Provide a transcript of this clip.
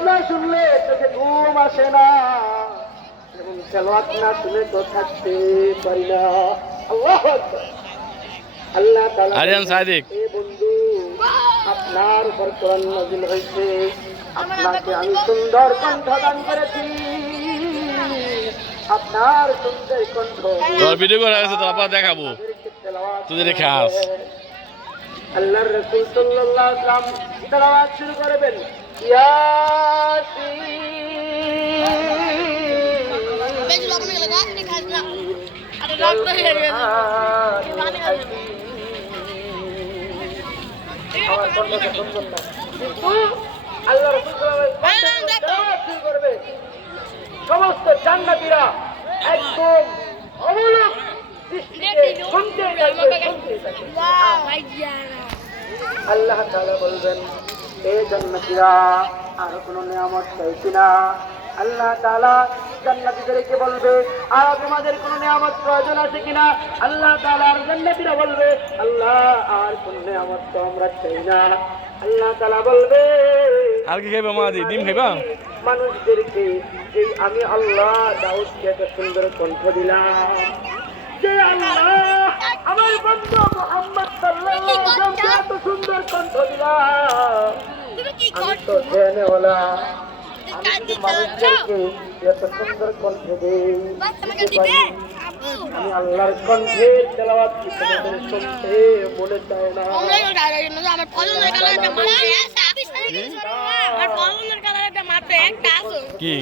শুনলে চোখে ঘুম আসে না এবং তেলাওয়াত না শুনে তো থাকতে পারি না আল্লাহু। আল্লাহ আরিয়ান সাদিক। এ বন্ধু আপনার উপর কোরআন নাযিল হয়েছে আপনাকে আমি সুন্দর কণ্ঠ দান করেছি আপনার সুন্দর কণ্ঠ তোর ভিডিও করা আছে তোর আবার দেখাবো তুই যদি খাস। আল্লাহর রাসূল সাল্লাল্লাহু আলাইহি ওয়াসাল্লাম তেলাওয়াত শুরু করবেন সমস্ত জান্নাতীরা একদম অমূলক শুনতে আল্লাহ বলবেন এ জান্নাতীরা আর কোনো নিয়ামত চাই কিনা? আল্লাহ তাআলা জান্নাতীদেরকে বলবে আর তোমাদের কোনো নিয়ামত প্রয়োজন আছে কিনা? আল্লাহ তাআলা আর জান্নাতীরা বলবে আল্লাহ আর কোন নিয়ামত তো আমরা চাই না। আল্লাহ তাআলা বলবে আর কি খাইবা মাদি? ডিম খাইবা? মানুষদেরকে যে আমি আল্লাহ দাউদকে এত সুন্দর কণ্ঠ দিলাম যে আল্লাহ আমার বন্ধু মোহাম্মদ সাল্লাল্লাহু আলাইহি ওয়াসাল্লামকে এত সুন্দর কণ্ঠ দিলাম আমি তো মানুষদেরকে পারি, আব্বু আমি আল্লাহর কণ্ঠে তেলাওয়াত কি তোমাদের শুনতে মনে চায় না আমরা কেউ ডাইরেক্ট না আমার পছন্দের কালার একটা মাত্র একটা আমার পছন্দের কালার একটা মাত্র একটা আছে কি?